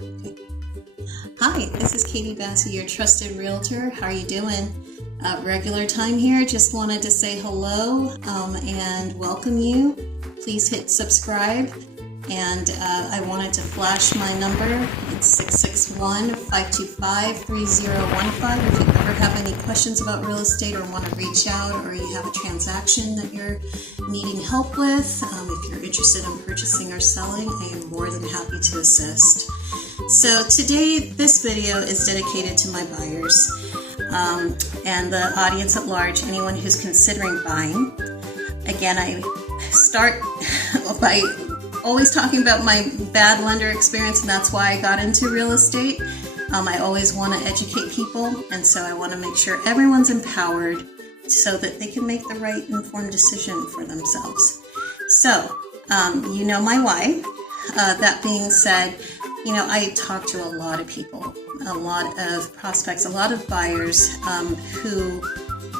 Hi, this is Katie Bassey, your trusted realtor. How are you doing? Regular time here. Just wanted to say hello and welcome you. Please hit subscribe. And I wanted to flash my number. It's 661-525-3015. If you ever have any questions about real estate or want to reach out, or you have a transaction that you're needing help with, if you're interested in purchasing or selling, I am more than happy to assist. So today, this video is dedicated to my buyers and the audience at large, anyone who's considering buying. Again, I start by always talking about my bad lender experience, and that's why I got into real estate. I always want to educate people, and so I want to make sure everyone's empowered so that they can make the right informed decision for themselves. So, you know my why. That being said, you know, I talk to a lot of people, a lot of prospects, a lot of buyers who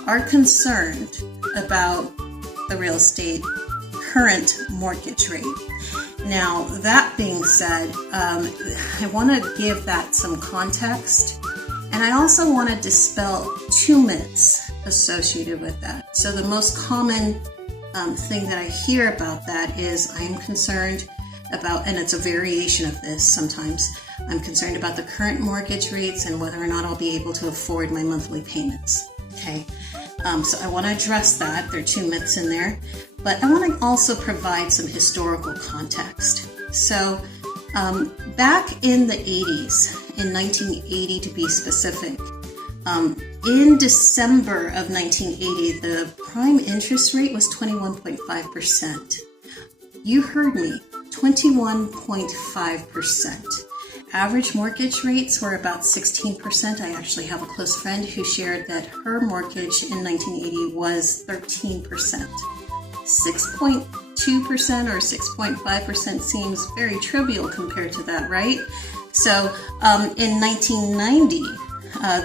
are concerned about the real estate current mortgage rate. Now, that being said, I want to give that some context, and I also want to dispel two myths associated with that. So the most common thing that I hear about that is I'm concerned about, and it's a variation of this sometimes, I'm concerned about the current mortgage rates and whether or not I'll be able to afford my monthly payments. Okay, so I want to address that. There are two myths in there. But I want to also provide some historical context. So back in the 80s, in 1980 to be specific, in December of 1980, the prime interest rate was 21.5%. You heard me, 21.5%. Average mortgage rates were about 16%. I actually have a close friend who shared that her mortgage in 1980 was 13%. 6.2% or 6.5% seems very trivial compared to that, right? So in 1990,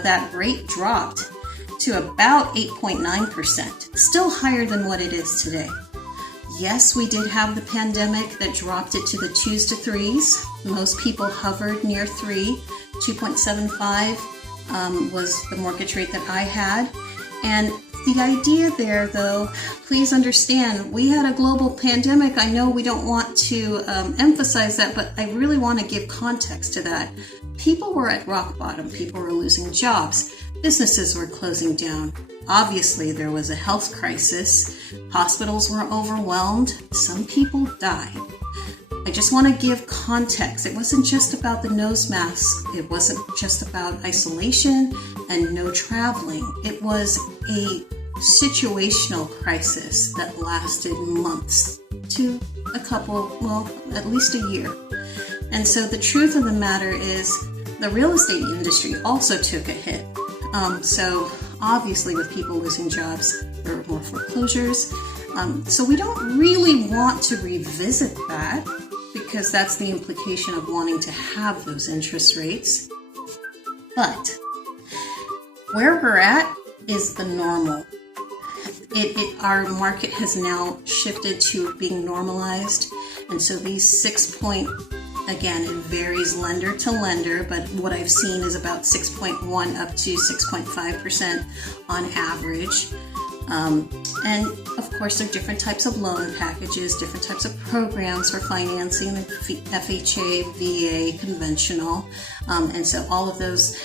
that rate dropped to about 8.9%, still higher than what it is today. Yes, we did have the pandemic that dropped it to the 2s to 3s. Most people hovered near 3. 2.75 was the mortgage rate that I had. And the idea there, though, please understand, we had a global pandemic. I know we don't want to emphasize that, but I really want to give context to that. People were at rock bottom. People were losing jobs. Businesses were closing down. Obviously, there was a health crisis. Hospitals were overwhelmed. Some people died. I just want to give context. It wasn't just about the nose mask. It wasn't just about isolation and no traveling. It was a situational crisis that lasted months to a couple, well, at least a year. And so the truth of the matter is the real estate industry also took a hit. So obviously with people losing jobs, there were more foreclosures. So we don't really want to revisit that, because that's the implication of wanting to have those interest rates. But where we're at is the normal. Our market has now shifted to being normalized. And so these again, it varies lender to lender, but what I've seen is about 6.1 up to 6.5% on average. And of course, there are different types of loan packages, different types of programs for financing, FHA, VA, conventional. And so all of those,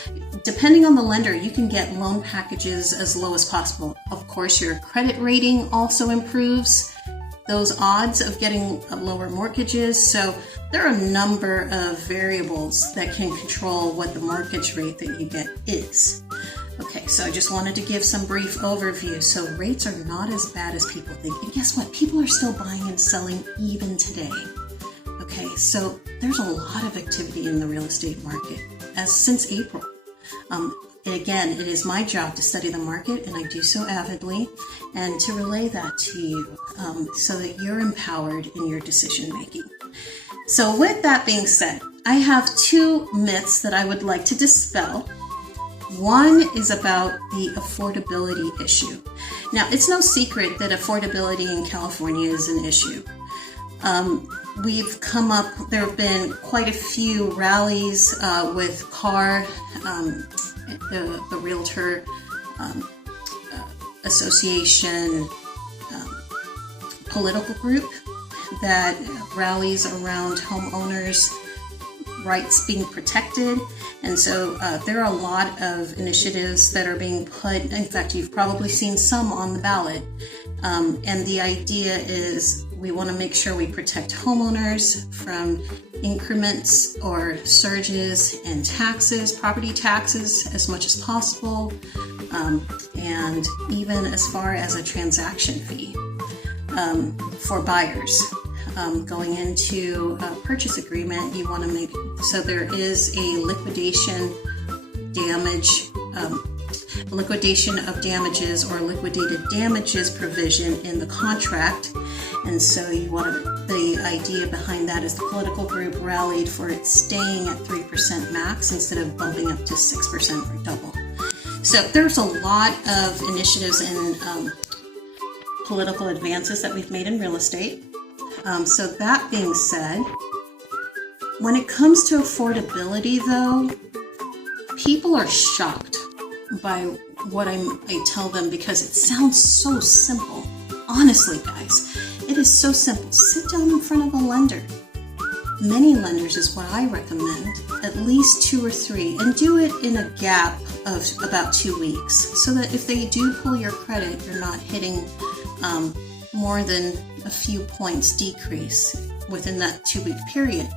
depending on the lender, you can get loan packages as low as possible. Of course, your credit rating also improves those odds of getting lower mortgages. So there are a number of variables that can control what the mortgage rate that you get is. Okay, so I just wanted to give some brief overview. So rates are not as bad as people think. And guess what? People are still buying and selling even today. Okay, so there's a lot of activity in the real estate market since April. And again, it is my job to study the market, and I do so avidly, and to relay that to you so that you're empowered in your decision making. So with that being said, I have two myths that I would like to dispel. One is about the affordability issue. Now, it's no secret that affordability in California is an issue. we've come up, there have been quite a few rallies with CAR, the Realtor Association political group that rallies around homeowners' rights being protected. And so there are a lot of initiatives that are being put, in fact, you've probably seen some on the ballot. And the idea is we want to make sure we protect homeowners from increments or surges in taxes, property taxes, as much as possible, and even as far as a transaction fee for buyers. Going into a purchase agreement, you want to make, so there is a liquidation of damages or liquidated damages provision in the contract. And so you want to, the idea behind that is the political group rallied for it staying at 3% max instead of bumping up to 6% or double. So there's a lot of initiatives and political advances that we've made in real estate. So that being said, when it comes to affordability though, people are shocked by what I tell them because it sounds so simple. Honestly, guys, it is so simple. Sit down in front of a lender. Many lenders is what I recommend, at least 2 or 3, and do it in a gap of about 2 weeks so that if they do pull your credit, you're not hitting more than a few points decrease within that 2-week period.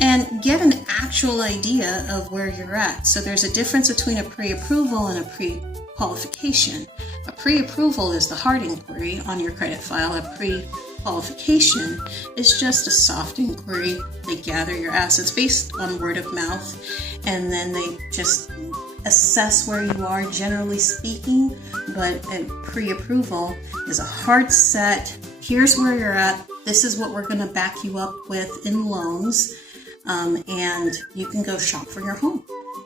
And get an actual idea of where you're at. So there's a difference between a pre-approval and a pre-qualification. A pre-approval is the hard inquiry on your credit file. A pre-qualification is just a soft inquiry. They gather your assets based on word of mouth, and then they just assess where you are, generally speaking. But a pre-approval is a hard set. Here's where you're at. This is what we're going to back you up with in loans. And you can go shop for your home.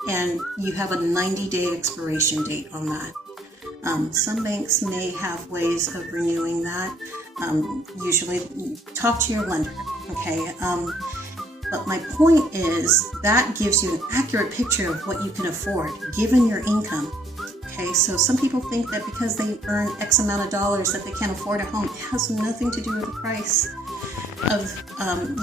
And you have a 90-day expiration date on that. Some banks may have ways of renewing that. Usually talk to your lender, okay? But my point is that gives you an accurate picture of what you can afford given your income. Okay, so some people think that because they earn X amount of dollars that they can't afford a home. It has nothing to do with the price of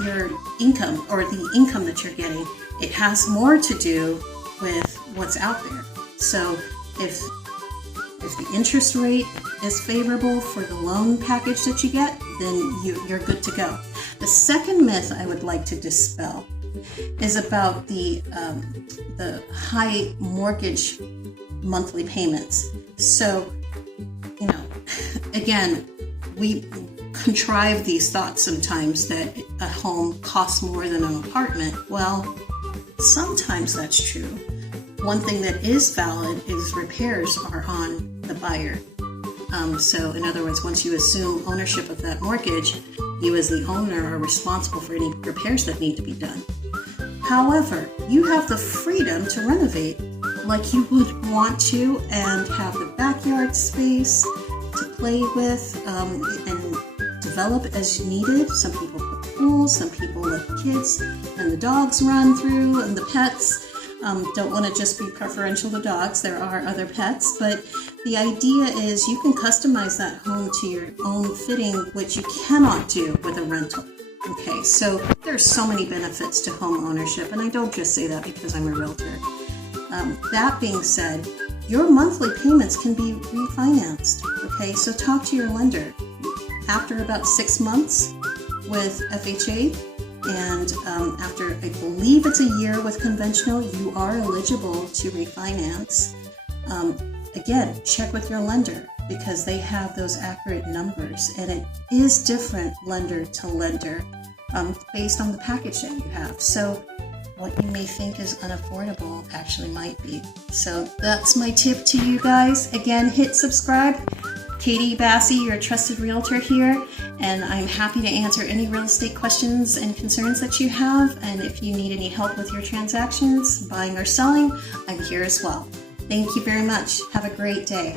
your income or the income that you're getting. It has more to do with what's out there. So if the interest rate is favorable for the loan package that you get, then you're good to go. The second myth I would like to dispel is about the high mortgage monthly payments. So, you know, again, we contrive these thoughts sometimes that a home costs more than an apartment. Well, sometimes that's true. One thing that is valid is repairs are on the buyer. So in other words, once you assume ownership of that mortgage, you as the owner are responsible for any repairs that need to be done. However, you have the freedom to renovate like you would want to and have the backyard space to play with and develop as needed. Some people put pools, some people let the kids and the dogs run through, and the pets. Don't want to just be preferential to dogs. There are other pets, but the idea is you can customize that home to your own fitting, which you cannot do with a rental. Okay, so there's so many benefits to home ownership, and I don't just say that because I'm a realtor. That being said, your monthly payments can be refinanced. Okay, so talk to your lender. After about 6 months with FHA, and after, I believe it's a year with conventional, you are eligible to refinance. Again, check with your lender because they have those accurate numbers, and it is different lender to lender based on the package that you have. So what you may think is unaffordable actually might be. So that's my tip to you guys. Again, hit subscribe. Katie Bassey, your trusted realtor here, and I'm happy to answer any real estate questions and concerns that you have. And if you need any help with your transactions, buying or selling, I'm here as well. Thank you very much. Have a great day.